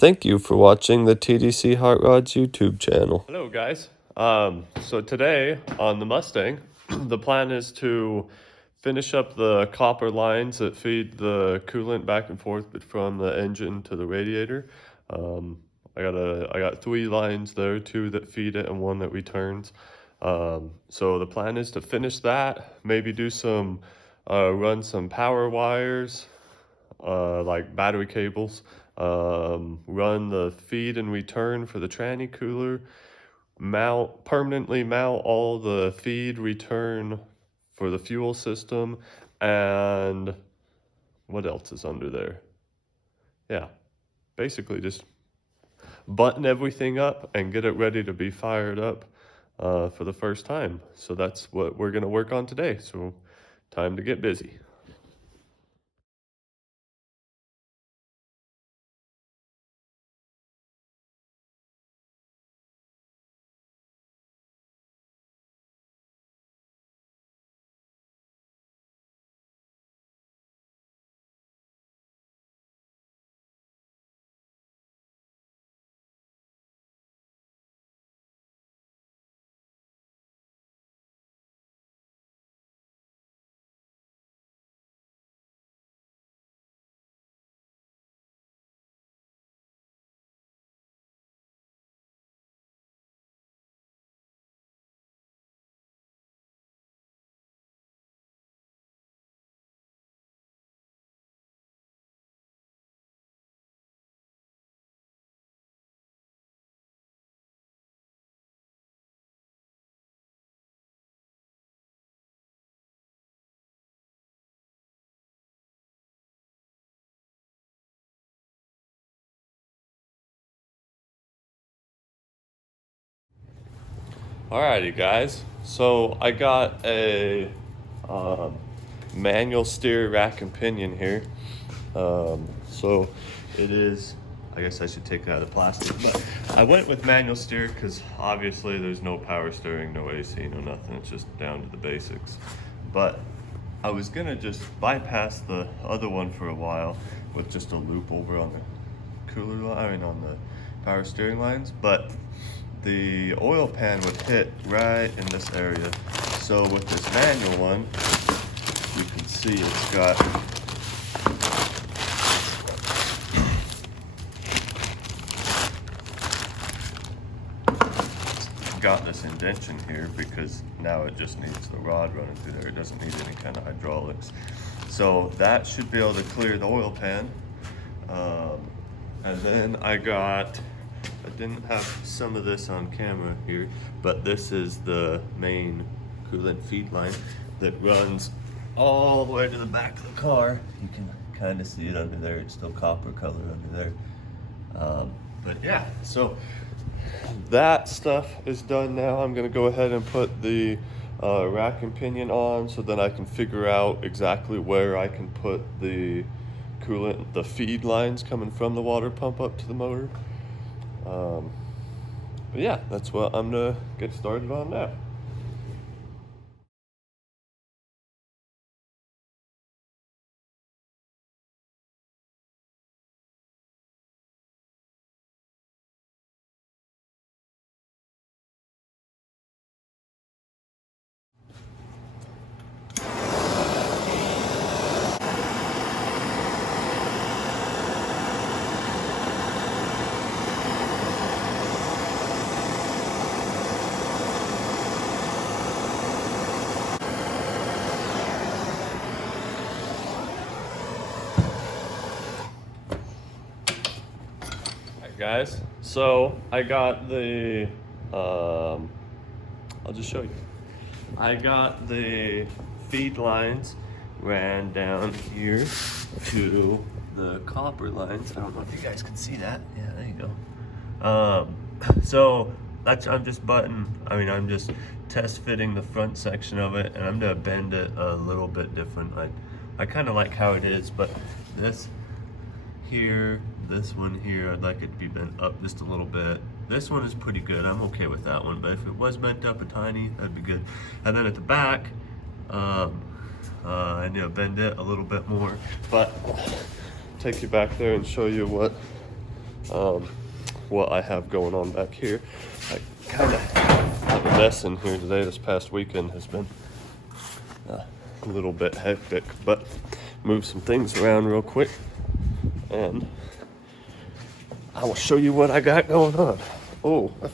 Thank you for watching the TDC Hot Rods YouTube channel. Hello guys. So today on the Mustang, the plan is to finish up the copper lines that feed the coolant back and forth from the engine to the radiator. I got 3 lines there, 2 that feed it and 1 that returns. So the plan is to finish that, maybe do some run some power wires, like battery cables, run the feed and return for the tranny cooler, permanently mount all the feed return for the fuel system, and what else is under there? Yeah, basically just button everything up and get it ready to be fired up for the first time. So that's what we're gonna work on today. So time to get busy. Alrighty guys, so I got a manual steer rack and pinion here. So it is, I guess I should take it out of the plastic, but I went with manual steer because obviously there's no power steering, no AC, no nothing, it's just down to the basics. But I was gonna just bypass the other one for a while with just a loop over on the cooler line, I mean on the power steering lines, but the oil pan would hit right in this area. So with this manual one, you can see it's got this indentation here because now it just needs the rod running through there. It doesn't need any kind of hydraulics. So that should be able to clear the oil pan. And then I didn't have some of this on camera here, but this is the main coolant feed line that runs all the way to the back of the car. You can kind of see it under there. It's still copper color under there. But yeah, so that stuff is done now. I'm gonna go ahead and put the rack and pinion on so then I can figure out exactly where I can put the coolant, the feed lines coming from the water pump up to the motor. But yeah, that's what I'm gonna get started on now. Guys, so I got the I'll just show you. I got the feed lines ran down here to the copper lines. I don't know if you guys can see that. Yeah, there you go. So I'm just test fitting the front section of it, and I'm gonna bend it a little bit different. I kind of like how it is, but this one here, I'd like it to be bent up just a little bit. This one is pretty good. I'm okay with that one, but if it was bent up a tiny, that'd be good. And then at the back, I need to bend it a little bit more, but take you back there and show you what what I have going on back here. I kind of have a mess in here today. This past weekend has been a little bit hectic, but move some things around real quick and I will show you what I got going on. Oh, I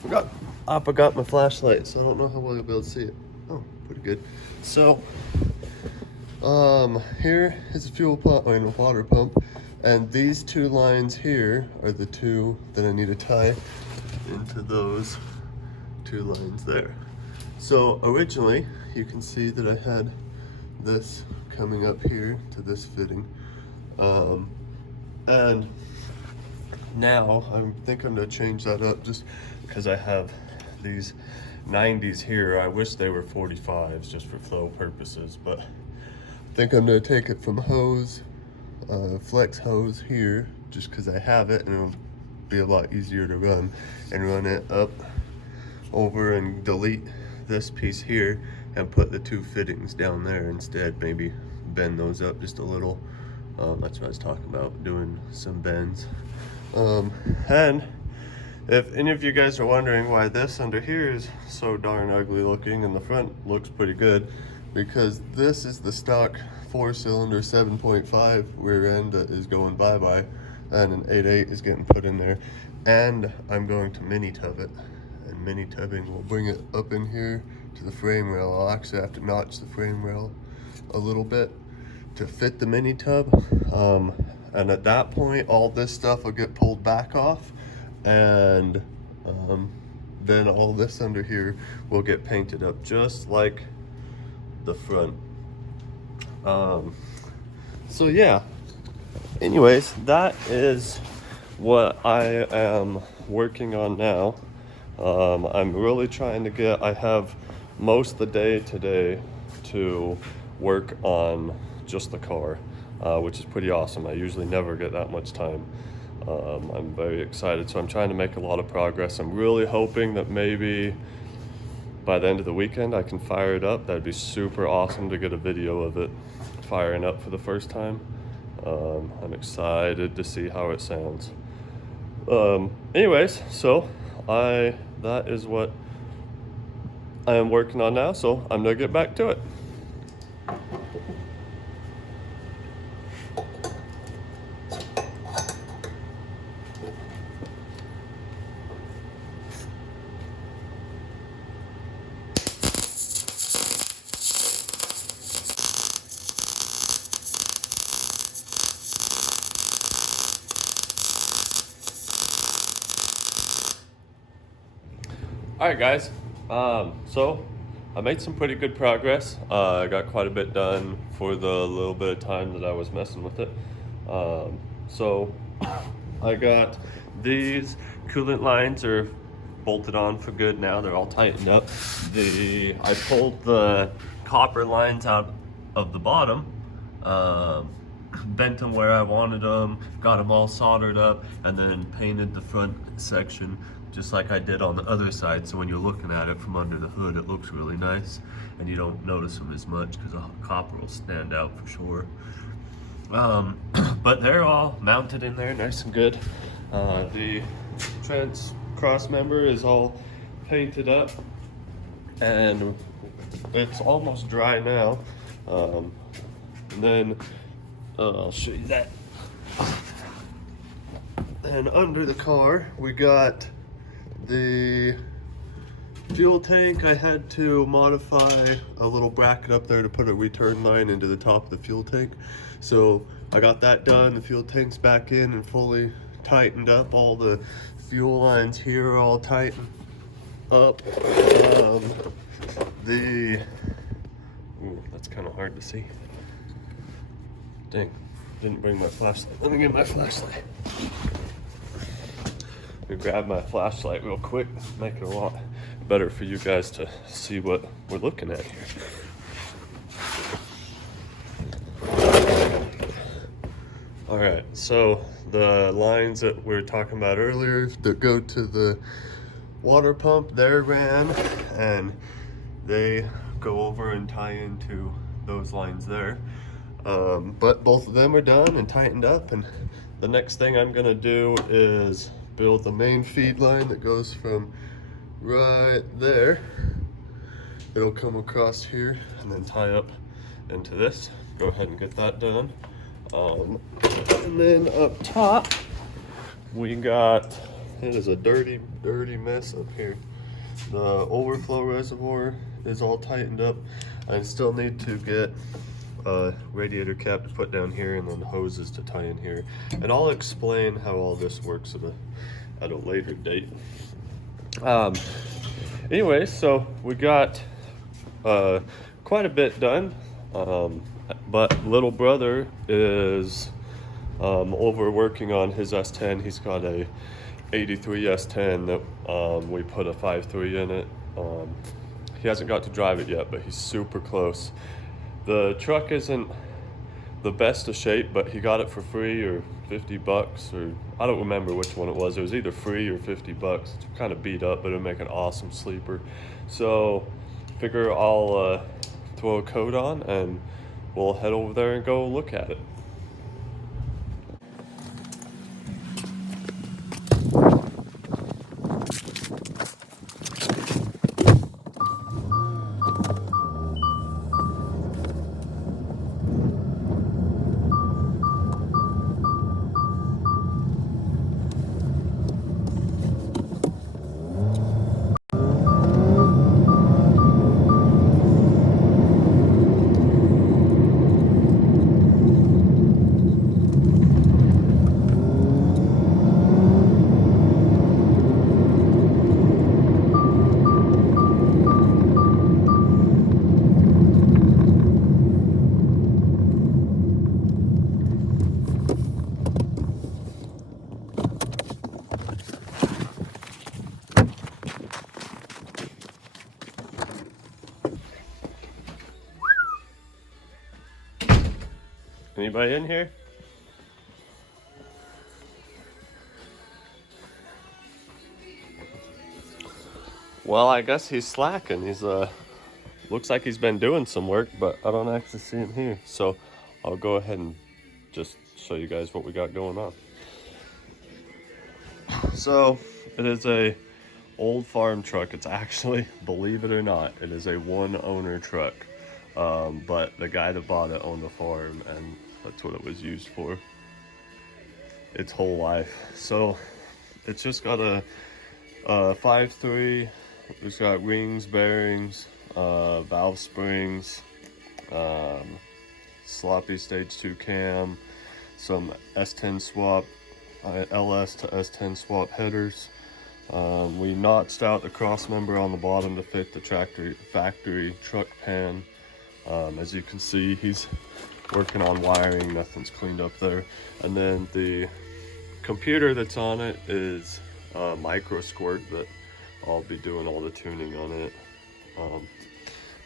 forgot my flashlight, so I don't know how well you'll be able to see it. Oh, pretty good. So, here is a fuel pump, a water pump, and these two lines here are the two that I need to tie into those two lines there. So originally, you can see that I had this coming up here to this fitting, and now I think I'm gonna change that up just because I have these 90s here. I wish they were 45s just for flow purposes, but I think I'm gonna take it from hose, flex hose here, just because I have it and it'll be a lot easier to run, and run it up over and delete this piece here and put the two fittings down there instead. Maybe bend those up just a little. That's what I was talking about, doing some bends. And if any of you guys are wondering why this under here is so darn ugly looking and the front looks pretty good, because this is the stock 4-cylinder 7.5 rear end that is going bye-bye, and an 8.8 is getting put in there, and I'm going to mini tub it, and mini tubbing will bring it up in here to the frame rail. I'll actually have to notch the frame rail a little bit to fit the mini tub, and at that point all this stuff will get pulled back off, and then all this under here will get painted up just like the front. So yeah, anyways, that is what I am working on now. I'm really trying to get, I have most of the day today to work on just the car, which is pretty awesome. I usually never get that much time. I'm very excited, so I'm trying to make a lot of progress. I'm really hoping that maybe by the end of the weekend I can fire it up. That'd be super awesome to get a video of it firing up for the first time. I'm excited to see how it sounds. Anyways, so that is what I am working on now, so I'm gonna get back to it. All right, guys. So I made some pretty good progress. I got quite a bit done for the little bit of time that I was messing with it. So I got these coolant lines are bolted on for good now. They're all tightened up. I pulled the copper lines out of the bottom, bent them where I wanted them, got them all soldered up, and then painted the front section just like I did on the other side, so when you're looking at it from under the hood it looks really nice and you don't notice them as much because the copper will stand out for sure. But they're all mounted in there nice and good. The cross member is all painted up and it's almost dry now. And then I'll show you that. And under the car we got the fuel tank. I had to modify a little bracket up there to put a return line into the top of the fuel tank. So I got that done. The fuel tank's back in and fully tightened up. All the fuel lines here are all tightened up. That's kind of hard to see. Dang, didn't bring my flashlight. Let me get my flashlight. Let me grab my flashlight real quick, make it a lot better for you guys to see what we're looking at here. All right, so the lines that we were talking about earlier that go to the water pump, they're ran, and they go over and tie into those lines there. But both of them are done and tightened up, and the next thing I'm gonna do is build the main feed line that goes from right there. It'll come across here and then tie up into this. Go ahead and get that done. And then up top, we got, it is a dirty mess up here. The overflow reservoir is all tightened up. I still need to get a radiator cap to put down here and then hoses to tie in here. And I'll explain how all this works at a later date. Anyway, so we got quite a bit done. But little brother is over working on his S10. He's got a 83 S10 that we put a 5.3 in it. He hasn't got to drive it yet, but he's super close. The truck isn't the best of shape, but he got it for free or 50 bucks, or I don't remember which one it was. It was either free or 50 bucks. It's kind of beat up, but it'll make an awesome sleeper. So figure I'll throw a coat on and we'll head over there and go look at it. Anybody in here? Well, I guess he's slacking. He's looks like he's been doing some work, but I don't actually see him here. So I'll go ahead and just show you guys what we got going on. So it is a old farm truck. It's actually, believe it or not, it is a one owner truck. But the guy that bought it owned a farm, and that's what it was used for its whole life. So it's just got a 5.3. It's got rings, bearings, valve springs, sloppy stage 2 cam, some S10 swap, LS to S10 swap headers. We notched out the cross member on the bottom to fit the factory truck pan. As you can see, he's working on wiring. Nothing's cleaned up there. And then the computer that's on it is micro squirt, but I'll be doing all the tuning on it.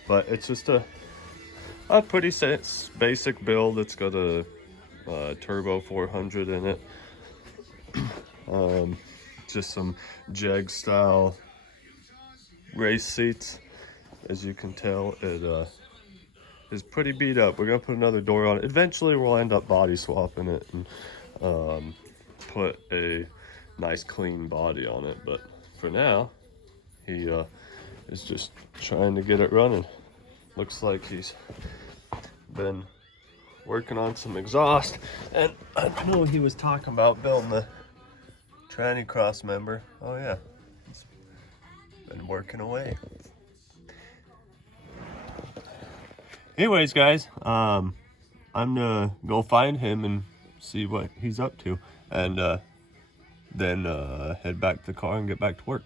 But it's just a pretty basic build. It's got a turbo 400 in it. Just some Jag style race seats. As you can tell, it is pretty beat up. We're gonna put another door on it. Eventually we'll end up body swapping it and put a nice clean body on it, but for now he is just trying to get it running. Looks like he's been working on some exhaust, and I know he was talking about building the tranny cross member. Oh yeah, he's been working away. Anyways, guys, I'm gonna go find him and see what he's up to, and then head back to the car and get back to work.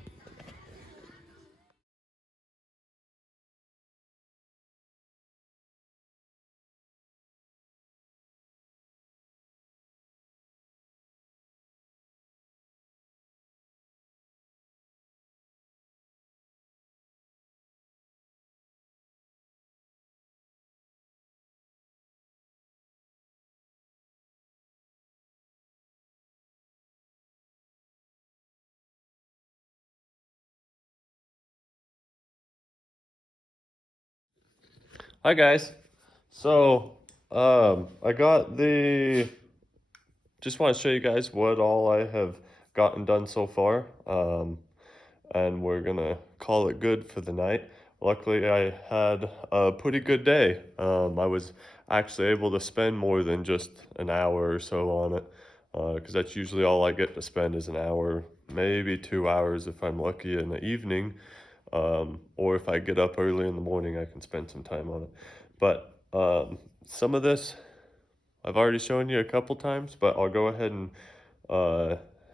Hi guys. So I got just want to show you guys what all I have gotten done so far. And we're gonna call it good for the night. Luckily, I had a pretty good day. I was actually able to spend more than just an hour or so on it, because that's usually all I get to spend is an hour, maybe 2 hours if I'm lucky in the evening, or if I get up early in the morning, I can spend some time on it. But some of this I've already shown you a couple times, but I'll go ahead and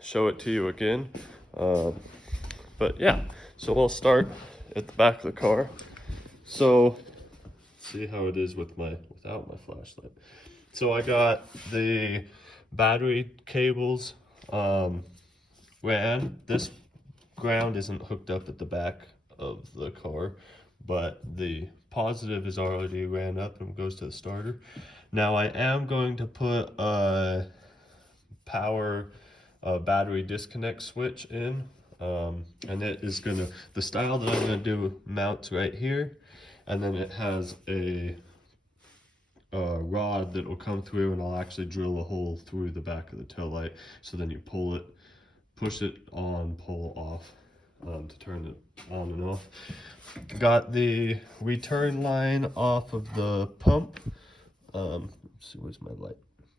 show it to you again. Um, but yeah, so we'll start at the back of the car. So see how it is with without my flashlight. So I got the battery cables ran. This ground isn't hooked up at the back of the car, but the positive is already ran up and goes to the starter. Now I am going to put a power battery disconnect switch in, and it is gonna, the style that I'm gonna do mounts right here, and then it has a rod that will come through, and I'll actually drill a hole through the back of the tail light, so then you pull it, push it on, pull off, to turn it on and off. Got the return line off of the pump. Let's see, where's my light?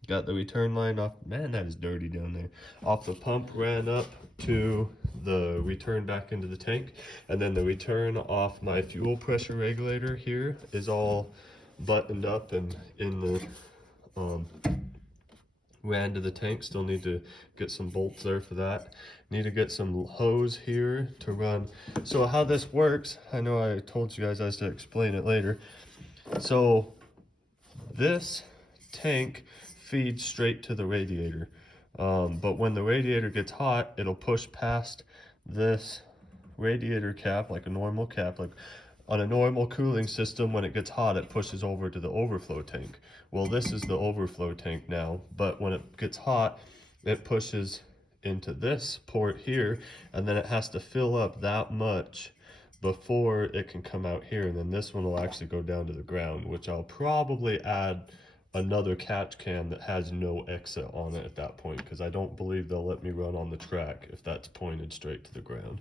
Got the return line off. Man, that is dirty down there. Off the pump, ran up to the return back into the tank, and then the return off my fuel pressure regulator here is all buttoned up and in the ran to the tank. Still need to get some bolts there for that. Need to get some hose here to run. So how this works, I know I told you guys I was to explain it later. So this tank feeds straight to the radiator, but when the radiator gets hot, it'll push past this radiator cap, like a normal cap. Like on a normal cooling system, when it gets hot, it pushes over to the overflow tank. Well, this is the overflow tank now, but when it gets hot, it pushes into this port here, and then it has to fill up that much before it can come out here, and then this one will actually go down to the ground, which I'll probably add another catch can that has no exit on it at that point, because I don't believe they'll let me run on the track if that's pointed straight to the ground.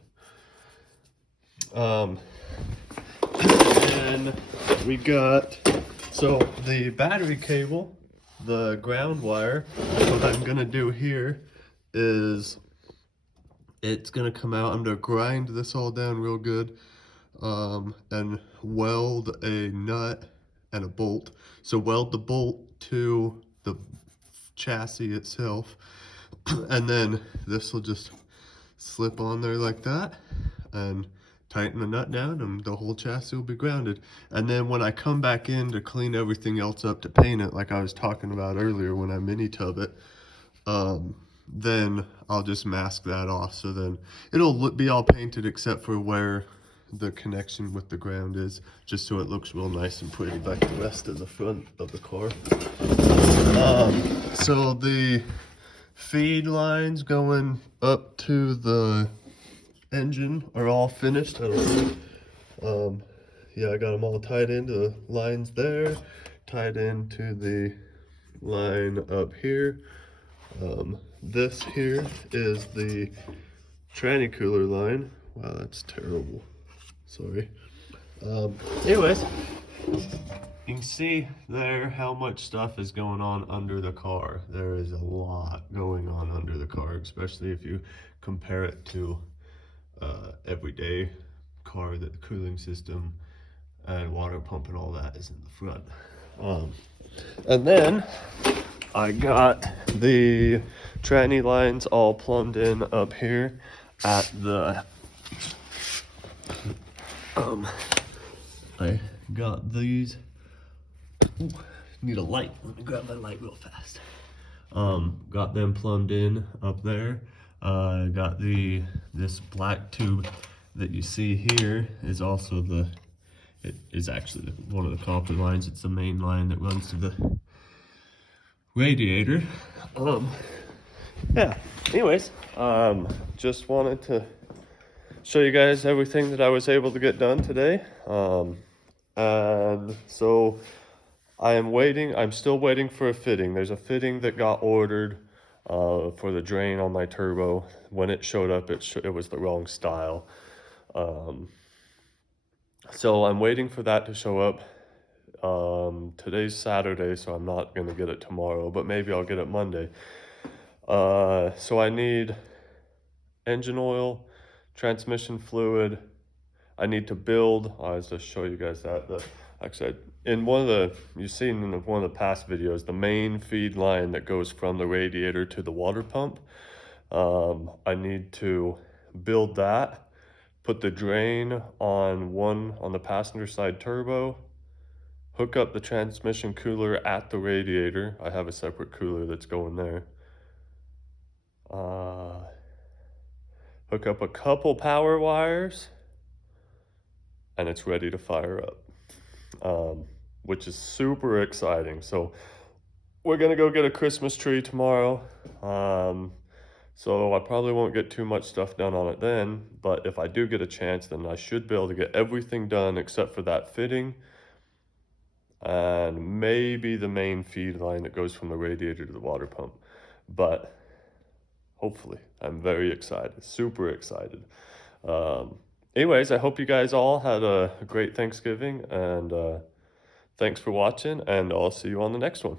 And we got, so the battery cable, the ground wire, what I'm gonna do here is it's gonna come out. I'm gonna grind this all down real good, and weld a nut and a bolt. So weld the bolt to the chassis itself, and then this will just slip on there like that, and tighten the nut down, and the whole chassis will be grounded. And then when I come back in to clean everything else up to paint it, like I was talking about earlier when I mini tub it, then I'll just mask that off. So then it'll be all painted except for where the connection with the ground is, just so it looks real nice and pretty like the rest of the front of the car. So the feed lines going up to the engine are all finished. I don't know. Yeah, I got them all tied into the lines there, tied into the line up here. This here is the tranny cooler line. Wow, that's terrible. Sorry. Anyways, you can see there how much stuff is going on under the car. There is a lot going on under the car, especially if you compare it to everyday car, that the cooling system and water pump and all that is in the front. And then I got the tranny lines all plumbed in up here at the I got these. Ooh, need a light. Let me grab my light real fast. Got them plumbed in up there. Got this black tube that you see here is also it is actually one of the copper lines. It's the main line that runs to the radiator. Yeah, anyways, just wanted to show you guys everything that I was able to get done today. And so I'm still waiting for a fitting. There's a fitting that got ordered for the drain on my turbo. When it showed up, it was the wrong style. So I'm waiting for that to show up. Today's Saturday, so I'm not gonna get it tomorrow, but maybe I'll get it Monday. So I need engine oil, transmission fluid. I need to build. I'll just show you guys that. Actually, in one of the, you've seen in one of the past videos, the main feed line that goes from the radiator to the water pump. I need to build that, put the drain on the passenger side turbo, hook up the transmission cooler at the radiator. I have a separate cooler that's going there. Hook up a couple power wires, and it's ready to fire up, which is super exciting. So we're gonna go get a Christmas tree tomorrow. So I probably won't get too much stuff done on it then, but if I do get a chance, then I should be able to get everything done except for that fitting and maybe the main feed line that goes from the radiator to the water pump. But hopefully, I'm very excited, super excited. Anyways, I hope you guys all had a great Thanksgiving, and thanks for watching, and I'll see you on the next one.